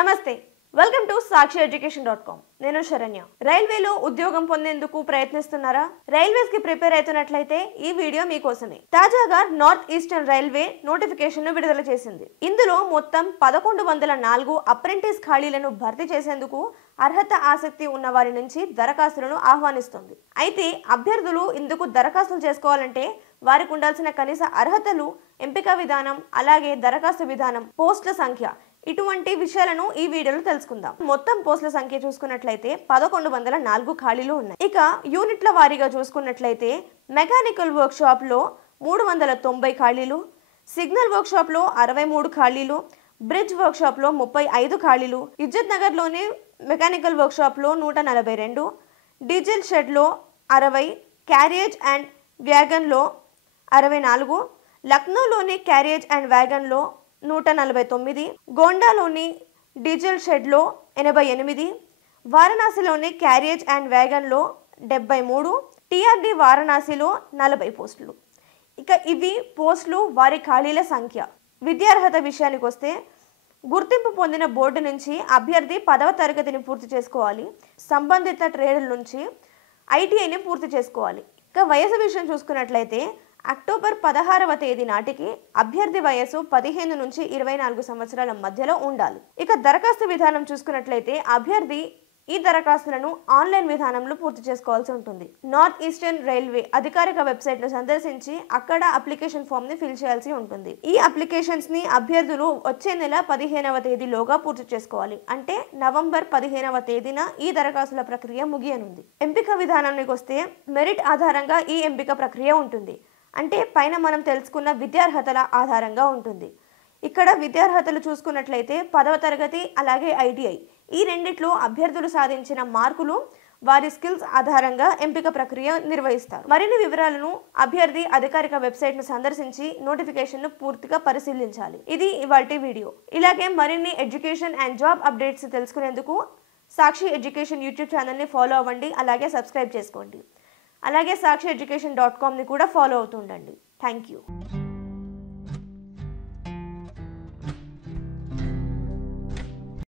నమస్తే welcome to sakshieducation.com నేను శరణ్య రైల్వేలో ఉద్యోగం పొందేందుకు ప్రయత్నిస్తున్నారా రైల్వేస్ కి ప్రిపేర్ అవుతున్నట్లయితే ఈ వీడియో మీకోసమే తాజాగా నార్త్ ఈస్టర్న్ రైల్వే నోటిఫికేషన్ ను విడుదల చేసింది ఇందులో మొత్తం 1104 అప్రెంటిస్ ఖాళీలను భర్తీ చేసేందుకు అర్హత ఆసక్తి ఉన్న వారి నుంచి దరఖాస్తులను ఆహ్వానిస్తుంది అయితే అభ్యర్థులు ఇందుకు దరఖాస్తులు చేసుకోవాలంటే వారికి ఉండాల్సిన కనీస అర్హతలు ఎంపిక విధానం అలాగే దరఖాస్తు విధానం పోస్టుల సంఖ్య ఇటువంటి విషయాలను ఈ వీడియోలో తెలుసుకుందాం మొత్తం పోస్టుల సంఖ్య చూసుకున్నట్లయితే 1104 ఖాళీలు ఉన్నాయి ఇక యూనిట్ల వారీగా చూసుకున్నట్లయితే మెకానికల్ వర్క్ షాప్ లో 390 ఖాళీలు సిగ్నల్ వర్క్ షాప్ లో 63 ఖాళీలు బ్రిడ్జ్ వర్క్ షాప్ లో 35 ఖాళీలు ఇజ్జత్ నగర్ లోని మెకానికల్ వర్క్ షాప్ లో 142 డీజిల్ షెడ్ లో 60 క్యారేజ్ అండ్ వ్యాగన్ లో 64 లక్నోలోని క్యారేజ్ అండ్ వ్యాగన్ లో 149 గోండాలోని డీజిల్ షెడ్ లో 88 వారణాసిలోని క్యారేజ్ అండ్ వ్యాగన్ లో 73 టిఆర్డి వారణాసిలో 40 పోస్టులు ఇక ఇవి పోస్టులు వారి ఖాళీల సంఖ్య విద్యార్హత విషయానికి వస్తే గుర్తింపు పొందిన బోర్డు నుంచి అభ్యర్థి 10వ తరగతిని పూర్తి చేసుకోవాలి సంబంధిత ట్రేడ్ల నుంచి ఐటీఐని పూర్తి చేసుకోవాలి ఇక వయసు విషయం చూసుకున్నట్లయితే అక్టోబర్ 16వ తేదీ నాటికి అభ్యర్థి వయసు 15 నుంచి 24 సంవత్సరాల మధ్యలో ఉండాలి ఇక దరఖాస్తు విధానం చూసుకున్నట్లయితే అభ్యర్థి ఈ దరఖాస్తులను ఆన్లైన్ విధానంలో పూర్తి చేసుకోవాల్సి ఉంటుంది నార్త్ ఈస్టర్న్ రైల్వే అధికారిక వెబ్సైట్ ను సందర్శించి అక్కడ అప్లికేషన్ ఫామ్ ని ఫిల్ చేయాల్సి ఉంటుంది ఈ అప్లికేషన్స్ ని అభ్యర్థులు వచ్చే నెల 15వ తేదీలోగా పూర్తి చేసుకోవాలి అంటే నవంబర్ 15వ తేదీన ఈ దరఖాస్తుల ప్రక్రియ ముగియనుంది ఎంపిక విధానానికి వస్తే మెరిట్ ఆధారంగా ఈ ఎంపిక ప్రక్రియ ఉంటుంది అంటే పైన మనం తెలుసుకున్న విద్యార్హతల ఆధారంగా ఉంటుంది ఇక్కడ విద్యార్హతలు చూసుకున్నట్లయితే 10వ తరగతి అలాగే ఐటీఐ ఈ రెండిట్లో అభ్యర్థులు సాధించిన మార్కులు వారి స్కిల్స్ ఆధారంగా ఎంపిక ప్రక్రియ నిర్వహిస్తారు మరిన్ని వివరాలను అభ్యర్థి అధికారిక వెబ్సైట్ ను సందర్శించి నోటిఫికేషన్ ను పూర్తిగా పరిశీలించాలి ఇది ఇవాల్టి వీడియో ఇలాగే మరిన్ని ఎడ్యుకేషన్ అండ్ జాబ్ అప్డేట్స్ తెలుసుకునేందుకు సాక్షి ఎడ్యుకేషన్ యూట్యూబ్ ఛానల్ ని ఫాలో అవ్వండి అలాగే సబ్స్క్రైబ్ చేసుకోండి అలాగే sakshieducation.com ని కూడా ఫాలో అవుతుండండి థ్యాంక్ యూ